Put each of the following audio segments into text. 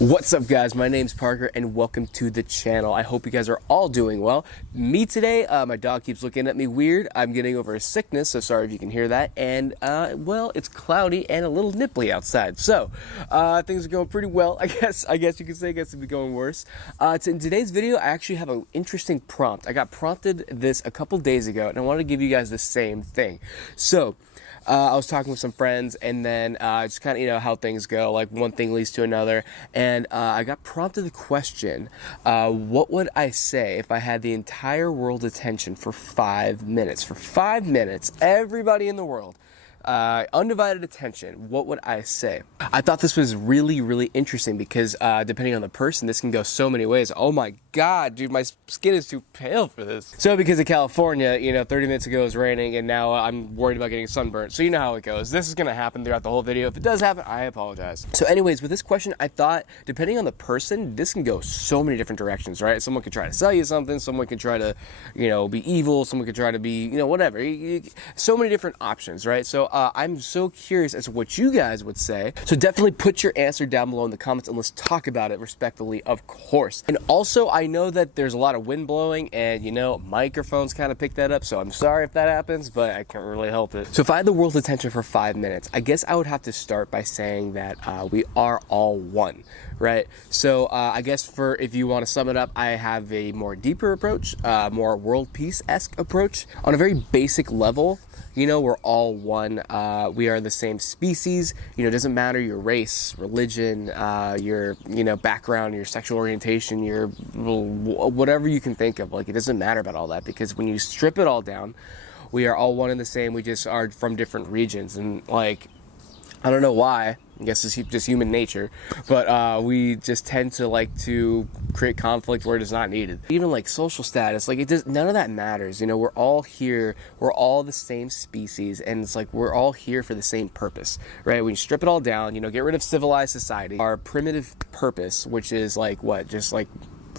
What's up, guys? My name's Parker and welcome to the channel. I hope you guys are all doing well. Me today, my dog keeps looking at me weird. I'm getting over a sickness, so sorry if you can hear that. And well, it's cloudy and a little nipply outside, so things are going pretty well. I guess you could say. I guess it'd be going worse. In today's video, I actually have an interesting prompt. I got prompted this a couple days ago, and I wanted to give you guys the same thing. So I was talking with some friends, and then just kind of, how things go, like one thing leads to another, and I got prompted the question, what would I say if I had the entire world's attention for 5 minutes? For 5 minutes, everybody in the world, undivided attention, what would I say? I thought this was really interesting because depending on the person, this can go so many ways. Oh my god, dude, my skin is too pale for this. So because of California, 30 minutes ago it was raining, and now I'm worried about getting sunburnt. So you know how it goes. This is gonna happen throughout the whole video. If it does happen, I apologize. So anyways, with this question, I thought, depending on the person, this can go so many different directions, right? Someone could try to sell you something, someone could try to, be evil, someone could try to be, whatever. So many different options, right? So I'm so curious as to what you guys would say. So definitely put your answer down below in the comments, and let's talk about it respectfully, of course. And also, I know that there's a lot of wind blowing, and microphones kind of pick that up, so I'm sorry if that happens, but I can't really help it. So if I had the world's attention for 5 minutes, I guess I would have to start by saying that we are all one, right? So I guess if you want to sum it up, I have a more deeper approach, more world peace-esque approach. On a very basic level, we're all one. We are the same species. It doesn't matter your race, religion, your, background, your sexual orientation, your whatever you can think of. Like, it doesn't matter about all that, because when you strip it all down, we are all one and the same. We just are from different regions, and like, I don't know why. I guess it's just human nature, but we just tend to like to create conflict where it is not needed. Even like social status, like none of that matters. We're all here, we're all the same species, and it's like we're all here for the same purpose, right? When you strip it all down, get rid of civilized society, our primitive purpose, which is like what, just like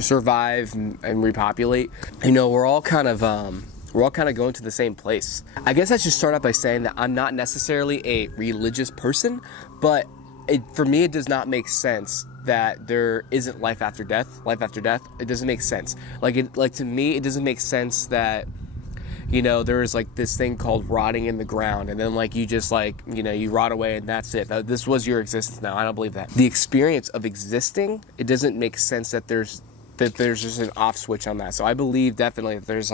survive and repopulate. We're all kind of going to the same place. I guess I should start out by saying that I'm not necessarily a religious person, but for me, it does not make sense that there isn't life after death. It doesn't make sense. To me, it doesn't make sense that, there is like this thing called rotting in the ground, and then you just you rot away and that's it. This was your existence now. I don't believe that. The experience of existing, it doesn't make sense that there's just an off switch on that. So I believe definitely that there's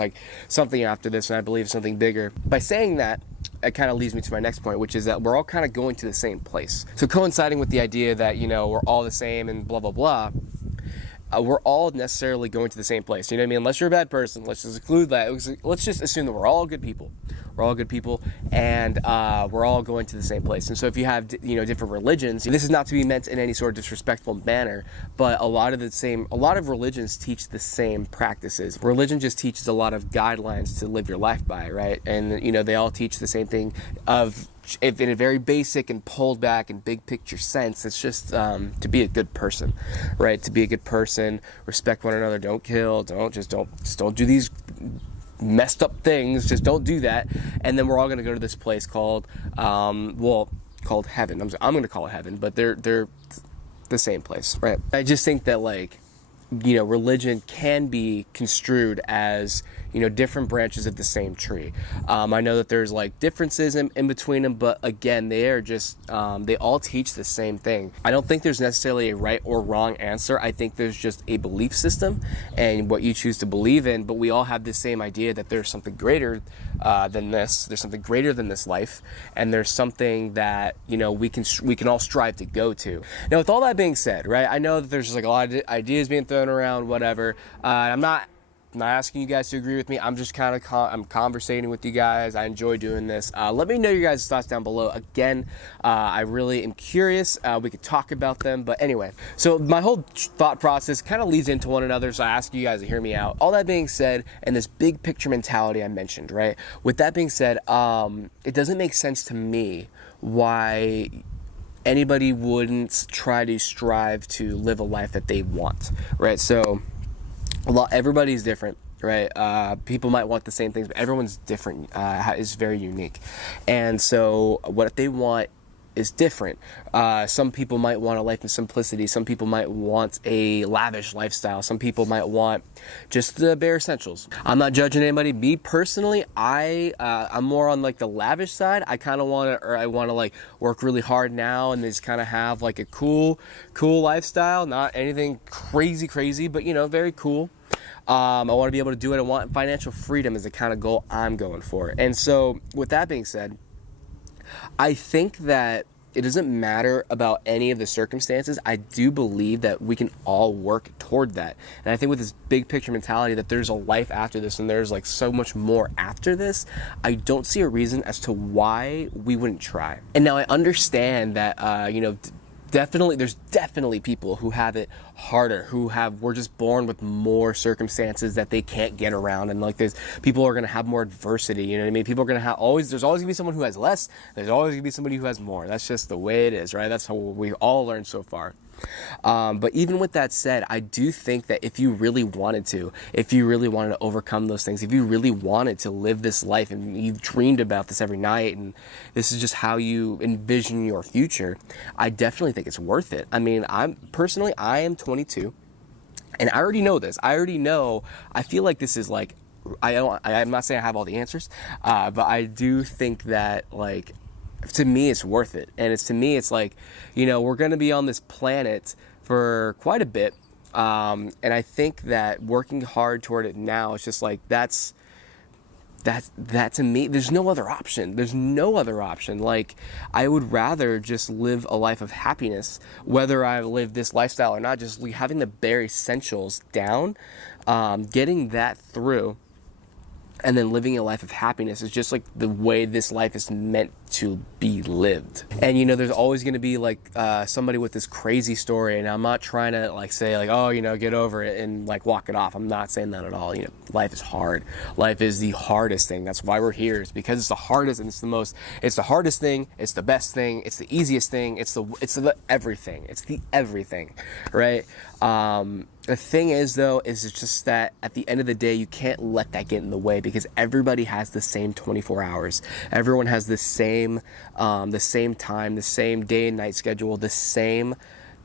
something after this, and I believe something bigger. By saying that, it kind of leads me to my next point, which is that we're all kind of going to the same place. So coinciding with the idea that, we're all the same and blah, blah, blah, we're all necessarily going to the same place. You know what I mean? Unless you're a bad person, let's just exclude that. Let's just assume that we're all good people. We're all good people, and we're all going to the same place. And so if you have, different religions, this is not to be meant in any sort of disrespectful manner, but a lot of religions teach the same practices. Religion just teaches a lot of guidelines to live your life by, right? And, they all teach the same thing if in a very basic and pulled back and big picture sense. It's just to be a good person, right? To be a good person, respect one another, don't kill, don't do these messed up things, just don't do that. And then we're all going to go to this place called called heaven. I'm going to call it heaven, but they're the same place, right? I just think that religion can be construed as different branches of the same tree. I know that there's differences in between them, but again, they are just they all teach the same thing. I don't think there's necessarily a right or wrong answer. I think there's just a belief system and what you choose to believe in, but we all have the same idea that there's something greater than this. There's something greater than this life, and there's something that we can all strive to go to. Now, with all that being said, right, I know that there's just a lot of ideas being thrown around, whatever. I'm not asking you guys to agree with me. I'm just kind of I'm conversating with you guys. I enjoy doing this. Let me know your guys' thoughts down below. Again, I really am curious. We could talk about them, but anyway. So my whole thought process kind of leads into one another, so I ask you guys to hear me out. All that being said, and this big picture mentality I mentioned, right? With that being said, it doesn't make sense to me why anybody wouldn't try to strive to live a life that they want, right? So everybody's different, right? People might want the same things, but everyone's different, is very unique. And so what they want is different. Some people might want a life in simplicity. Some people might want a lavish lifestyle. Some people might want just the bare essentials. I'm not judging anybody. Me personally, I'm more on like the lavish side. I kind of want to, or I want to like work really hard now and just kind of have like a cool lifestyle. Not anything crazy, but very cool. I want to be able to do it. I want financial freedom is the kind of goal I'm going for. And so with that being said, I think that it doesn't matter about any of the circumstances. I do believe that we can all work toward that. And I think with this big picture mentality that there's a life after this and there's like so much more after this, I don't see a reason as to why we wouldn't try. And now I understand that, there's definitely people who have it harder, we're just born with more circumstances that they can't get around, and like people are going to have more adversity, you know what I mean? People are going to have there's always going to be someone who has less, there's always going to be somebody who has more. That's just the way it is, right? That's how we all learned so far. But even with that said, I do think that if you really wanted to overcome those things, if you really wanted to live this life and you've dreamed about this every night and this is just how you envision your future, I definitely think it's worth it. I mean, I am 22 and I already know this. I feel like this is like, I'm not saying I have all the answers, but I do think that like, to me, it's worth it. And it's like, we're going to be on this planet for quite a bit. And I think that working hard toward it now, it's just like, that to me, there's no other option. Like, I would rather just live a life of happiness, whether I live this lifestyle or not, just having the bare essentials down, getting that through, and then living a life of happiness is just like the way this life is meant to be lived. And there's always going to be like somebody with this crazy story, and I'm not trying to like say like, oh, get over it and like walk it off. I'm not saying that at all. Life is hard. Life is the hardest thing. That's why we're here. It's because it's the hardest and it's the hardest thing. It's the best thing. It's the easiest thing. It's the everything. It's the everything, right? The thing is, though, is it's just that at the end of the day, you can't let that get in the way, because everybody has the same 24 hours. Everyone has the same time, the same day and night schedule, the same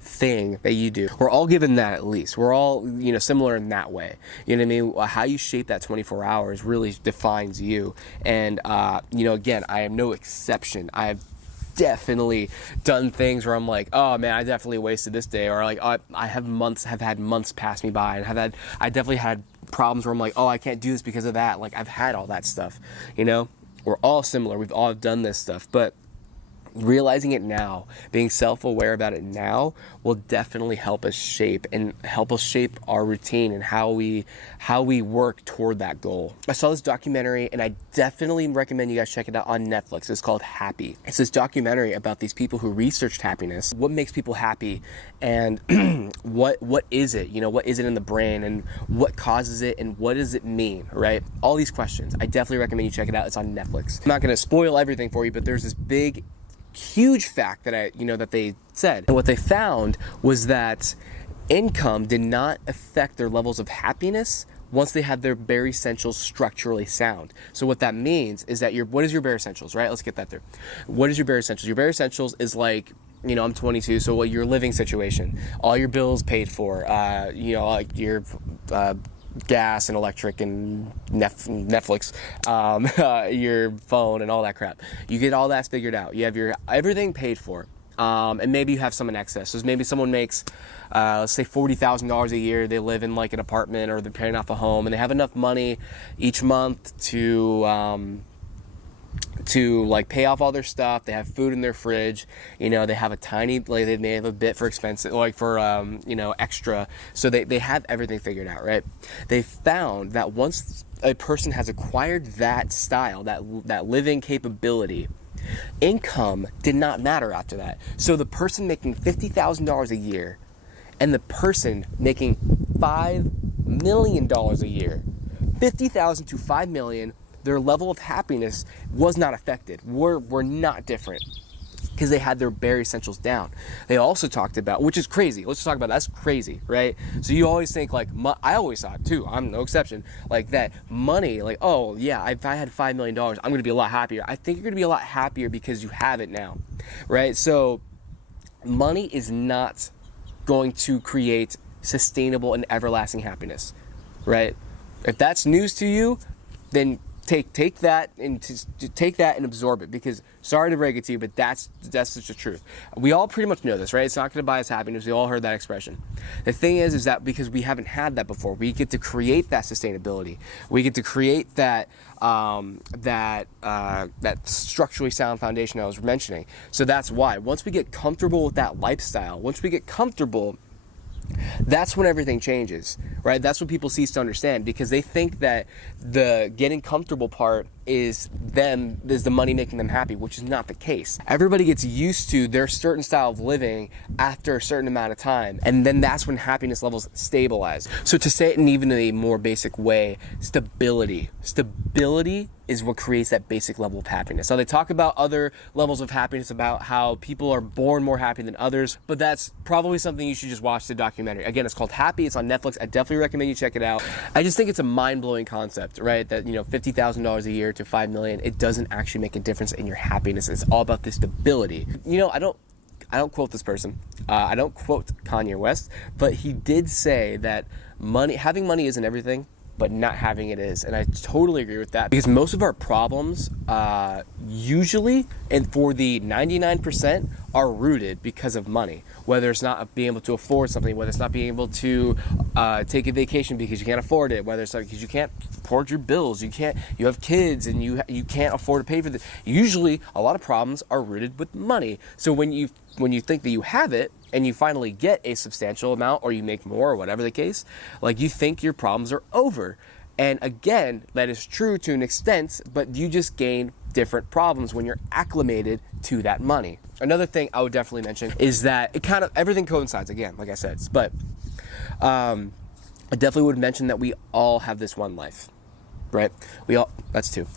thing that you do. We're all given that, at least. We're all, similar in that way. You know what I mean? How you shape that 24 hours really defines you. And, again, I am no exception. I have definitely done things where I'm like, oh man, I definitely wasted this day, or like I have had months pass me by, and I definitely had problems where I'm like, oh, I can't do this because of that. Like, I've had all that stuff. We're all similar. We've all done this stuff, but realizing it now, being self-aware about it now, will definitely help us shape our routine and how we work toward that goal. I saw this documentary, and I definitely recommend you guys check it out on Netflix. It's called Happy. It's this documentary about these people who researched happiness, what makes people happy, and what is it? What is it in the brain, and what causes it, and what does it mean, right? All these questions. I definitely recommend you check it out. It's on Netflix. I'm not going to spoil everything for you, but there's this huge fact that they said. And what they found was that income did not affect their levels of happiness once they had their bare essentials structurally sound. So what that means is that what is your bare essentials, right? Let's get that through. What is your bare essentials? Your bare essentials is like, I'm 22, so what your living situation, all your bills paid for, like your gas and electric and Netflix, your phone and all that crap. You get all that figured out. You have your everything paid for, and maybe you have some in excess. So maybe someone makes, let's say $40,000 a year. They live in like an apartment, or they're paying off a home, and they have enough money each month to like pay off all their stuff. They have food in their fridge, they have a tiny, like they may have a bit for expensive, like for extra, so they have everything figured out, right? They found that once a person has acquired that style, that living capability, income did not matter after that. So the person making $50,000 a year and the person making $5 million a year, 50,000 to 5 million, their level of happiness was not affected. We're not different. because they had their bare essentials down. They also talked about, which is crazy. Let's talk about that's crazy, right? So you always think like, I always thought too, I'm no exception, like that money, like, oh yeah, if I had $5 million, I'm going to be a lot happier. I think you're going to be a lot happier because you have it now, right? So money is not going to create sustainable and everlasting happiness, right? If that's news to you, then take that and take that and absorb it, because sorry to break it to you, but that's just the truth. We all pretty much know this, right? It's not going to buy us happiness. We all heard that expression. The thing is that because we haven't had that before, we get to create that sustainability. We get to create that that structurally sound foundation I was mentioning. So that's why once we get comfortable with that lifestyle, once we get comfortable, that's when everything changes, right? That's what people cease to understand, because they think that the getting comfortable part is the money making them happy, which is not the case. Everybody gets used to their certain style of living after a certain amount of time, and then that's when happiness levels stabilize. So to say it in even a more basic way, stability is what creates that basic level of happiness. So they talk about other levels of happiness, about how people are born more happy than others, but that's probably something you should just watch the documentary. Again, it's called Happy. It's on Netflix. I definitely recommend you check it out. I just think it's a mind-blowing concept, right? That, $50,000 a year to $5 million, it doesn't actually make a difference in your happiness. It's all about the stability. I don't quote this person. I don't quote Kanye West, but he did say that having money isn't everything, but not having it is. And I totally agree with that, because most of our problems usually, and for the 99%, are rooted because of money. Whether it's not being able to afford something, whether it's not being able to take a vacation because you can't afford it, whether it's because you can't afford your bills, you have kids and you can't afford to pay for this. Usually a lot of problems are rooted with money. So when you think that you have it and you finally get a substantial amount, or you make more, or whatever the case, like, you think your problems are over. And again, that is true to an extent, but you just gain different problems when you're acclimated to that money. Another thing I would definitely mention is that everything coincides, again, like I said, but I definitely would mention that we all have this one life, right? That's two.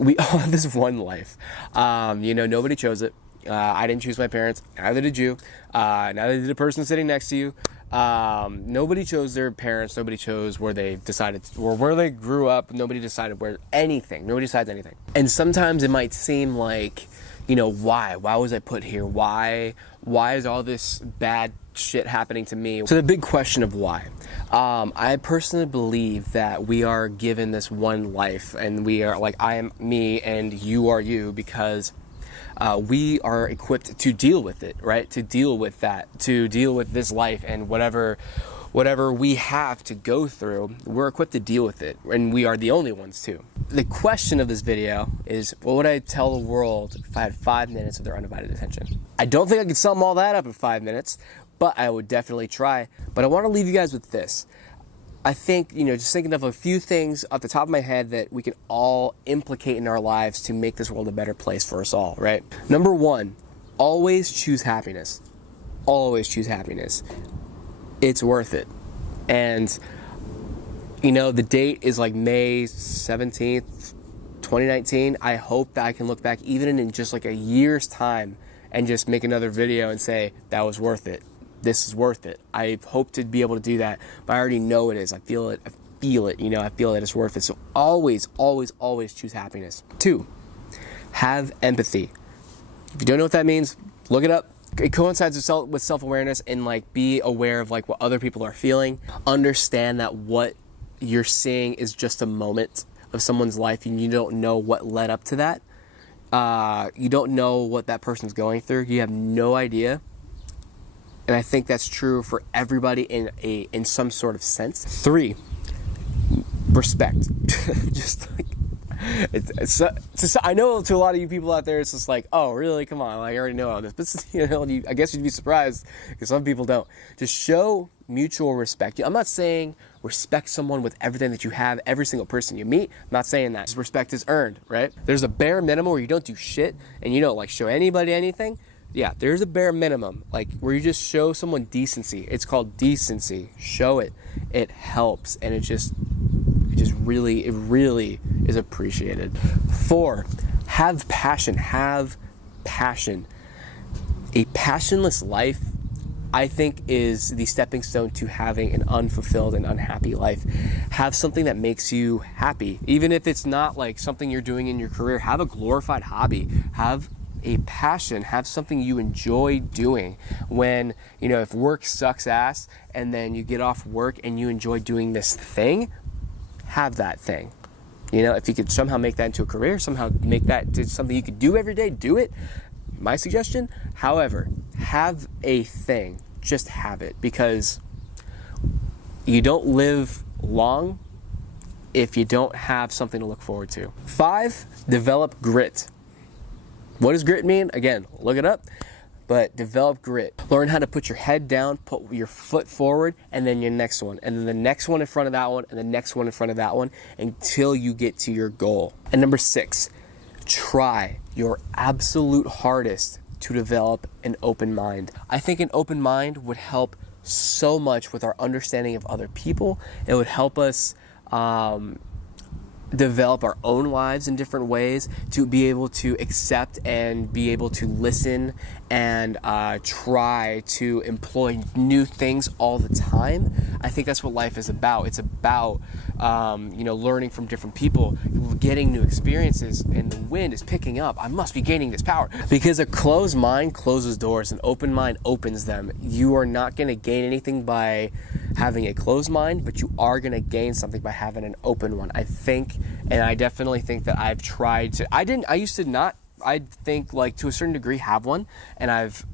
We all have this one life. Nobody chose it. I didn't choose my parents, neither did you, neither did the person sitting next to you. Nobody chose their parents, nobody chose where they decided, or where they grew up, nobody decides anything. And sometimes it might seem like, why was I put here? Why is all this bad shit happening to me? So the big question of why. I personally believe that we are given this one life, and we are like, I am me and you are you, because we are equipped to deal with it, right? To deal with this life, and whatever we have to go through, we're equipped to deal with it, and we are the only ones too. The question of this video is, what would I tell the world if I had 5 minutes of their undivided attention? I don't think I could sum all that up in 5 minutes, but I would definitely try. But I want to leave you guys with this. I think, just thinking of a few things off the top of my head that we can all implicate in our lives to make this world a better place for us all, right? Number one, always choose happiness. Always choose happiness. It's worth it. And, the date is like May 17th, 2019. I hope that I can look back even in just like a year's time and just make another video and say, that was worth it. This is worth it. I hope to be able to do that, but I already know it is. I feel it. I feel that it's worth it. So always, always, always choose happiness. 2, have empathy. If you don't know what that means, look it up. It coincides with self-awareness, and be aware of what other people are feeling. Understand that what you're seeing is just a moment of someone's life, and you don't know what led up to that. You don't know what that person's going through. You have no idea. And I think that's true for everybody in some sort of sense. 3, respect. I know to a lot of you people out there, it's just like, oh, really? Come on, I already know all this. But I guess you'd be surprised, because some people don't. Just show mutual respect. I'm not saying respect someone with everything that you have, every single person you meet. I'm not saying that. Respect is earned, right? There's a bare minimum where you don't do shit and you don't show anybody anything. Yeah, there's a bare minimum, where you just show someone decency. It's called decency. Show it. It helps, and it really is appreciated. 4, have passion. Have passion. A passionless life, I think, is the stepping stone to having an unfulfilled and unhappy life. Have something that makes you happy. Even if it's not like something you're doing in your career, have a glorified hobby. Have a passion, have something you enjoy doing. When, if work sucks ass and then you get off work and you enjoy doing this thing, have that thing. If you could somehow make that into a career, somehow make that to something you could do every day, do it. My suggestion, however, have a thing. Just have it, because you don't live long if you don't have something to look forward to. 5, develop grit. What does grit mean? Again, look it up, but develop grit. Learn how to put your head down, put your foot forward, and then your next one, and then the next one in front of that one, and the next one in front of that one, until you get to your goal. And number 6, try your absolute hardest to develop an open mind. I think an open mind would help so much with our understanding of other people. It would help us develop our own lives in different ways, to be able to accept and be able to listen and try to employ new things all the time. I think that's what life is about. It's about learning from different people, getting new experiences, and the wind is picking up. I must be gaining this power. Because a closed mind closes doors, an open mind opens them. You are not going to gain anything by having a closed mind, but you are going to gain something by having an open one. I think, and I definitely think that I've tried to, I used to not, I think, like, to a certain degree, have one, and I've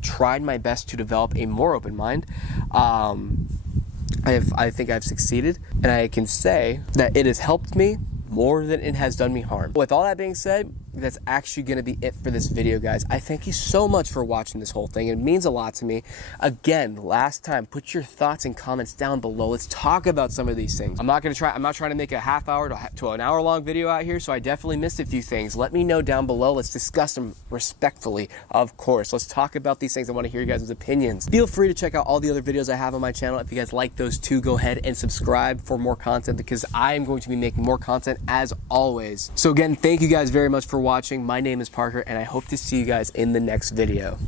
tried my best to develop a more open mind. I think I've succeeded, and I can say that it has helped me more than it has done me harm. With all that being said, that's actually going to be it for this video, guys. I thank you so much for watching this whole thing. It means a lot to me. Again, last time, put your thoughts and comments down below. Let's talk about some of these things. I'm not trying to make a half hour to an hour long video out here, so I definitely missed a few things. Let me know down below. Let's discuss them respectfully, of course. Let's talk about these things. I want to hear you guys' opinions. Feel free to check out all the other videos I have on my channel. If you guys like those too, go ahead and subscribe for more content, because I am going to be making more content as always. So again, thank you guys very much for watching. My name is Parker, and I hope to see you guys in the next video.